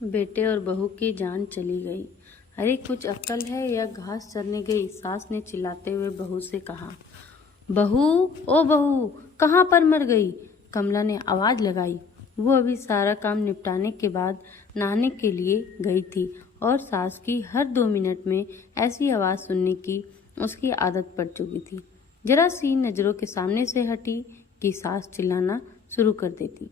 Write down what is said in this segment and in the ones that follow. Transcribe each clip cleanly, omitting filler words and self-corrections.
बेटे और बहू की जान चली गई। अरे कुछ अक्ल है या घास चरने गई? सास ने चिल्लाते हुए बहू से कहा। बहू, ओ बहू, कहाँ पर मर गई? कमला ने आवाज लगाई। वो अभी सारा काम निपटाने के बाद नहाने के लिए गई थी और सास की हर 2 मिनट में ऐसी आवाज सुनने की उसकी आदत पड़ चुकी थी। जरा सी नजरों के सामने से हटी कि सास चिल्लाना शुरू कर देती।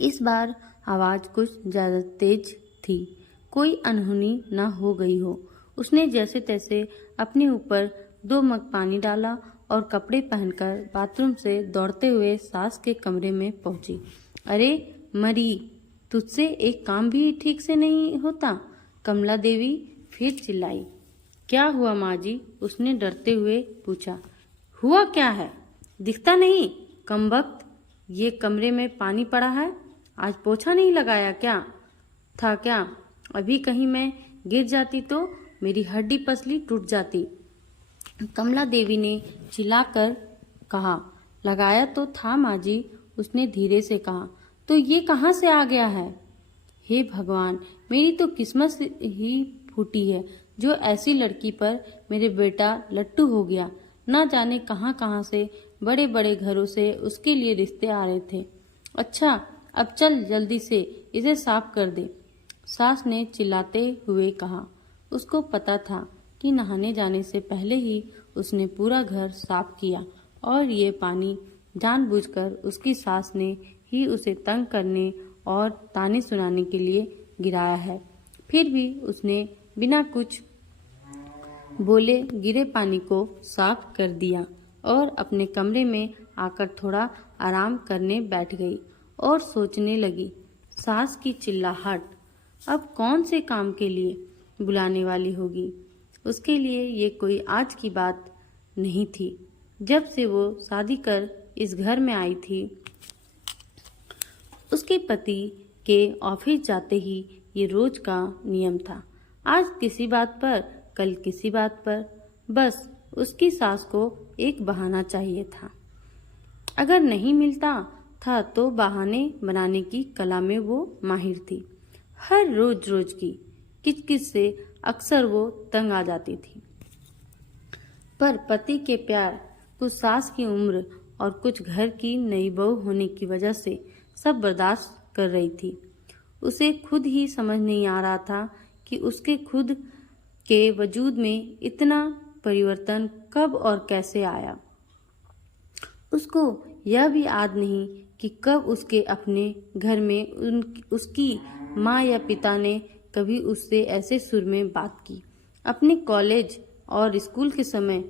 इस बार आवाज कुछ ज्यादा तेज थी। कोई अनहोनी न हो गई हो। उसने जैसे तैसे अपने ऊपर 2 मग पानी डाला और कपड़े पहनकर बाथरूम से दौड़ते हुए सास के कमरे में पहुंची। अरे मरी, तुझसे एक काम भी ठीक से नहीं होता? कमला देवी फिर चिल्लाई। क्या हुआ माँ जी? उसने डरते हुए पूछा। हुआ क्या है? दिखता नहीं? कमबख्त, ये कमरे में पानी पड़ा है। आज पोछा नहीं लगाया क्या? था क्या? अभी कहीं मैं गिर जाती तो मेरी हड्डी पसली टूट जाती। कमला देवी ने चिल्लाकर कहा। लगाया तो था माँ जी, उसने धीरे से कहा। तो ये कहाँ से आ गया है? हे भगवान, मेरी तो किस्मत ही फूटी है जो ऐसी लड़की पर मेरे बेटा लट्टू हो गया। ना जाने कहाँ कहाँ से बड़े बड़े घरों से उसके लिए रिश्ते आ रहे थे। अच्छा, अब चल जल्दी से इसे साफ कर दे, सास ने चिल्लाते हुए कहा। उसको पता था कि नहाने जाने से पहले ही उसने पूरा घर साफ किया और ये पानी जानबूझकर उसकी सास ने ही उसे तंग करने और ताने सुनाने के लिए गिराया है। फिर भी उसने बिना कुछ बोले गिरे पानी को साफ कर दिया और अपने कमरे में आकर थोड़ा आराम करने बैठ गई और सोचने लगी। सास की चिल्लाहट अब कौन से काम के लिए बुलाने वाली होगी? उसके लिए ये कोई आज की बात नहीं थी। जब से वो शादी कर इस घर में आई थी, उसके पति के ऑफिस जाते ही ये रोज का नियम था। आज किसी बात पर, कल किसी बात पर। बस उसकी सास को एक बहाना चाहिए था। अगर नहीं मिलता था तो बहाने बनाने की कला में वो माहिर थी। हर रोज रोज की किचकिच से अक्सर वो तंग आ जाती थी। पर पति के प्यार, कुछ सास की उम्र और कुछ घर की नई बहू होने की वजह से सब बर्दाश्त कर रही थी। उसे खुद ही समझ नहीं आ रहा था कि उसके खुद के वजूद में इतना परिवर्तन कब और कैसे आया। उसको यह भी याद नहीं कि कब उसके अपने घर में उसकी माँ या पिता ने कभी उससे ऐसे सुर में बात की। अपने कॉलेज और स्कूल के समय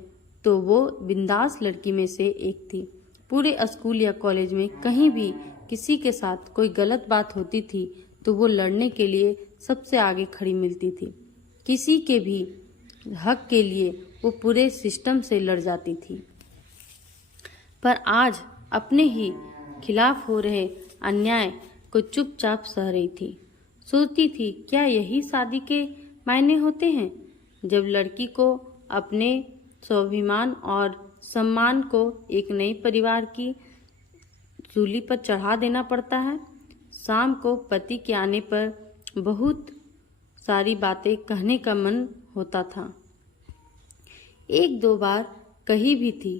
तो वो बिंदास लड़की में से एक थी। पूरे स्कूल या कॉलेज में कहीं भी किसी के साथ कोई गलत बात होती थी तो वो लड़ने के लिए सबसे आगे खड़ी मिलती थी। किसी के भी हक के लिए वो पूरे सिस्टम से लड़ जाती थी। पर आज अपने ही खिलाफ हो रहे अन्याय को चुपचाप सह रही थी। सोचती थी, क्या यही शादी के मायने होते हैं, जब लड़की को अपने स्वाभिमान और सम्मान को एक नई परिवार की सूली पर चढ़ा देना पड़ता है। शाम को पति के आने पर बहुत सारी बातें कहने का मन होता था। 1-2 बार कही भी थी,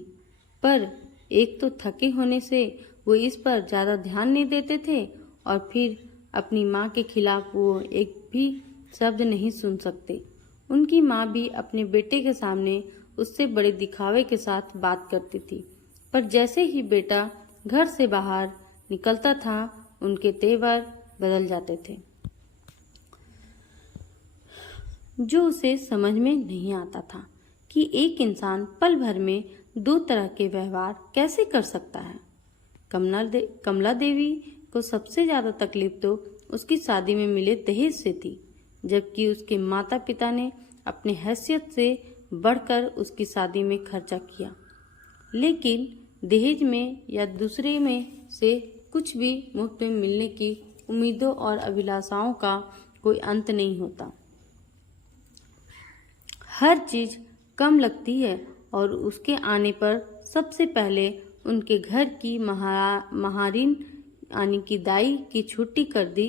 पर एक तो थके होने से वो इस पर ज़्यादा ध्यान नहीं देते थे और फिर अपनी माँ के खिलाफ वो एक भी शब्द नहीं सुन सकते। उनकी माँ भी अपने बेटे के सामने उससे बड़े दिखावे के साथ बात करती थी, पर जैसे ही बेटा घर से बाहर निकलता था उनके तेवर बदल जाते थे, जो उसे समझ में नहीं आता था कि एक इंसान पल भर में 2 तरह के व्यवहार कैसे कर सकता है। कमला देवी को सबसे ज्यादा तकलीफ तो उसकी शादी में मिले दहेज से थी, जबकि उसके माता पिता ने अपनी हैसियत से बढ़कर उसकी शादी में खर्चा किया। लेकिन दहेज में या दूसरे में से कुछ भी मुफ्त में मिलने की उम्मीदों और अभिलाषाओं का कोई अंत नहीं होता। हर चीज कम लगती है और उसके आने पर सबसे पहले उनके घर की महारिन यानी कि दाई की छुट्टी कर दी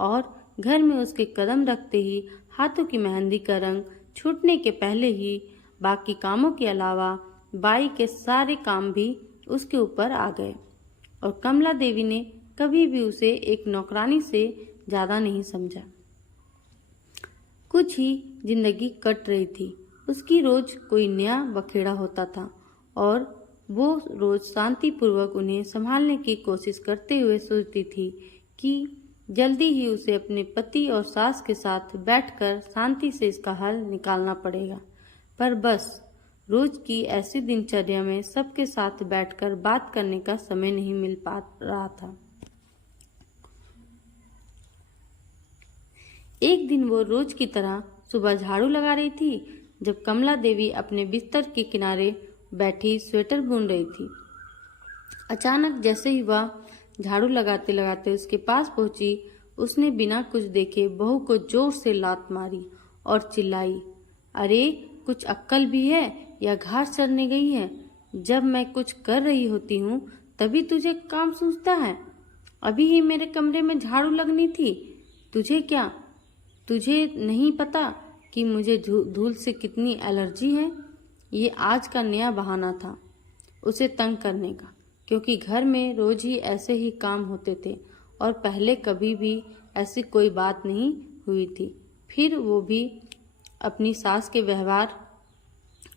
और घर में उसके कदम रखते ही हाथों की मेहंदी का रंग छूटने के पहले ही बाकी कामों के अलावा बाई के सारे काम भी उसके ऊपर आ गए और कमला देवी ने कभी भी उसे एक नौकरानी से ज्यादा नहीं समझा। कुछ ही जिंदगी कट रही थी। उसकी रोज कोई नया बखेड़ा होता था और वो रोज शांतिपूर्वक उन्हें संभालने की कोशिश करते हुए सोचती थी कि जल्दी ही उसे अपने पति और सास के साथ बैठकर शांति से इसका हल निकालना पड़ेगा। पर बस रोज की ऐसी दिनचर्या में सबके साथ बैठकर बात करने का समय नहीं मिल पा रहा था। एक दिन वो रोज की तरह सुबह झाड़ू लगा रही थी जब कमला देवी अपने बिस्तर के किनारे बैठी स्वेटर बुन रही थी। अचानक जैसे ही वह झाड़ू लगाते लगाते उसके पास पहुंची, उसने बिना कुछ देखे बहू को जोर से लात मारी और चिल्लाई, अरे कुछ अक्ल भी है या घास चरने गई है? जब मैं कुछ कर रही होती हूँ तभी तुझे काम सूझता है। अभी ही मेरे कमरे में झाड़ू लगनी थी। तुझे क्या, तुझे नहीं पता कि मुझे धूल से कितनी एलर्जी है? ये आज का नया बहाना था उसे तंग करने का, क्योंकि घर में रोज ही ऐसे ही काम होते थे और पहले कभी भी ऐसी कोई बात नहीं हुई थी। फिर वो भी अपनी सास के व्यवहार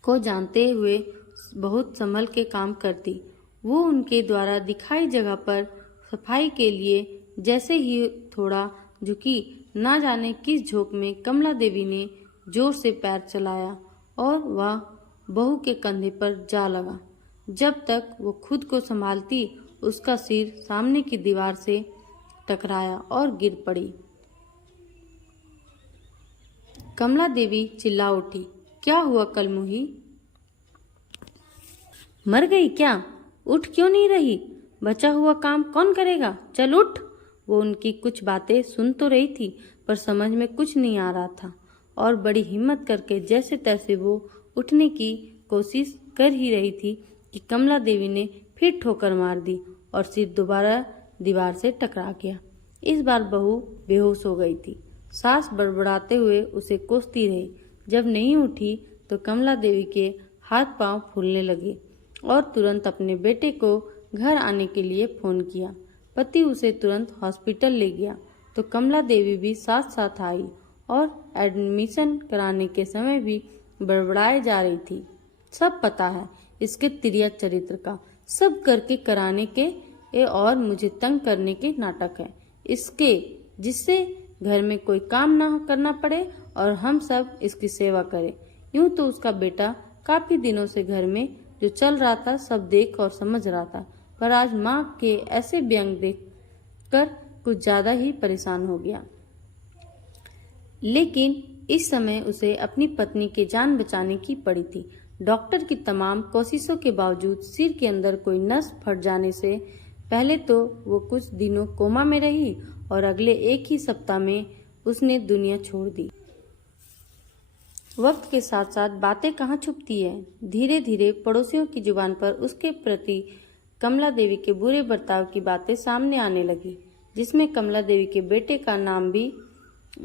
को जानते हुए बहुत संभल के काम करती। वो उनके द्वारा दिखाई जगह पर सफाई के लिए जैसे ही थोड़ा झुकी, ना जाने किस झोंक में कमला देवी ने जोर से पैर चलाया और वह बहू के कंधे पर जा लगा। जब तक वो खुद को संभालती, उसका सिर सामने की दीवार से टकराया और गिर पड़ी। कमला देवी चिल्ला उठी, क्या हुआ कलमुही? मर गई क्या? उठ क्यों नहीं रही? बचा हुआ काम कौन करेगा? चल उठ। वो उनकी कुछ बातें सुन तो रही थी पर समझ में कुछ नहीं आ रहा था और बड़ी हिम्मत करके जैसे तैसे वो उठने की कोशिश कर ही रही थी कि कमला देवी ने फिर ठोकर मार दी और सिर दोबारा दीवार से टकरा गया। इस बार बहू बेहोश हो गई थी। सास बड़बड़ाते हुए उसे कोसती रही। जब नहीं उठी तो कमला देवी के हाथ पांव फूलने लगे और तुरंत अपने बेटे को घर आने के लिए फोन किया। पति उसे तुरंत हॉस्पिटल ले गया तो कमला देवी भी साथ साथ आई और एडमिशन कराने के समय भी बड़बड़ाए जा रही थी। सब पता है इसके तिरिया चरित्र का, सब करके कराने के और मुझे तंग करने के नाटक है इसके, जिससे घर में कोई काम ना करना पड़े और हम सब इसकी सेवा करें। यूं तो उसका बेटा काफी दिनों से घर में जो चल रहा था सब देख और समझ रहा था, पर आज माँ के ऐसे व्यंग देख कर कुछ ज्यादा ही परेशान हो गया। लेकिन इस समय उसे अपनी पत्नी की जान बचाने की पड़ी थी। डॉक्टर की तमाम कोशिशों के बावजूद सिर के अंदर कोई नस फट जाने से पहले तो वो कुछ दिनों कोमा में रही और अगले एक ही सप्ताह में उसने दुनिया छोड़ दी। वक्त के साथ साथ बातें कहाँ छुपती है। धीरे धीरे पड़ोसियों की जुबान पर उसके प्रति कमला देवी के बुरे बर्ताव की बातें सामने आने लगी, जिसमें कमला देवी के बेटे का नाम भी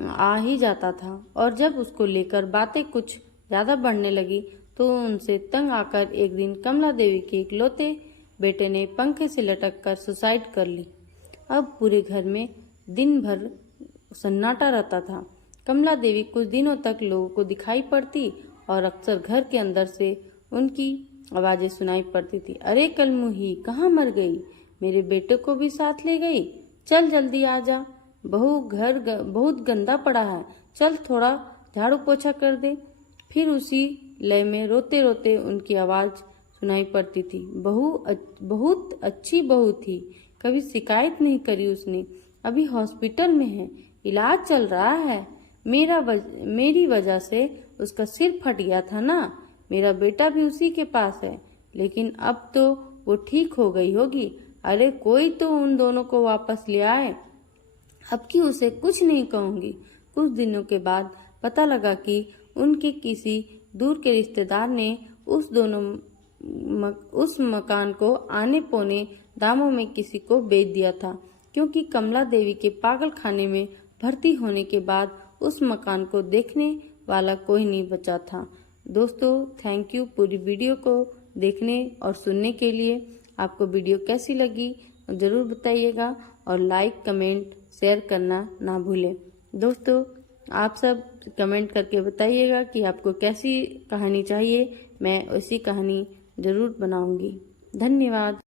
आ ही जाता था। और जब उसको लेकर बातें कुछ ज्यादा बढ़ने लगी तो उनसे तंग आकर एक दिन कमला देवी के इकलौते बेटे ने पंखे से लटक कर सुसाइड कर ली। अब पूरे घर में दिन भर सन्नाटा रहता था। कमला देवी कुछ दिनों तक लोगों को दिखाई पड़ती और अक्सर घर के अंदर से उनकी आवाजें सुनाई पड़ती थी। अरे कलमुही, कहाँ मर गई? मेरे बेटे को भी साथ ले गई? चल जल्दी आ जा, बहू घर बहुत गंदा पड़ा है, चल थोड़ा झाड़ू पोछा कर दे। फिर उसी लय में रोते रोते उनकी आवाज सुनाई पड़ती थी। बहू बहुत अच्छी बहू थी, कभी शिकायत नहीं करी उसने, अभी हॉस्पिटल में है, इलाज चल रहा है। मेरी वजह से उसका सिर फट गया था ना, मेरा बेटा भी उसी के पास है, लेकिन अब तो वो ठीक हो गई होगी। अरे कोई तो उन दोनों को वापस ले आए, अब की उसे कुछ नहीं कहूंगी। कुछ दिनों के बाद पता लगा कि उनके किसी दूर के रिश्तेदार ने उस मकान को आने पौने दामों में किसी को बेच दिया था, क्योंकि कमला देवी के पागल खाने में भर्ती होने के बाद उस मकान को देखने वाला कोई नहीं बचा था। दोस्तों, थैंक यू पूरी वीडियो को देखने और सुनने के लिए। आपको वीडियो कैसी लगी ज़रूर बताइएगा और लाइक, कमेंट, शेयर करना ना भूलें। दोस्तों, आप सब कमेंट करके बताइएगा कि आपको कैसी कहानी चाहिए, मैं उसी कहानी ज़रूर बनाऊंगी। धन्यवाद।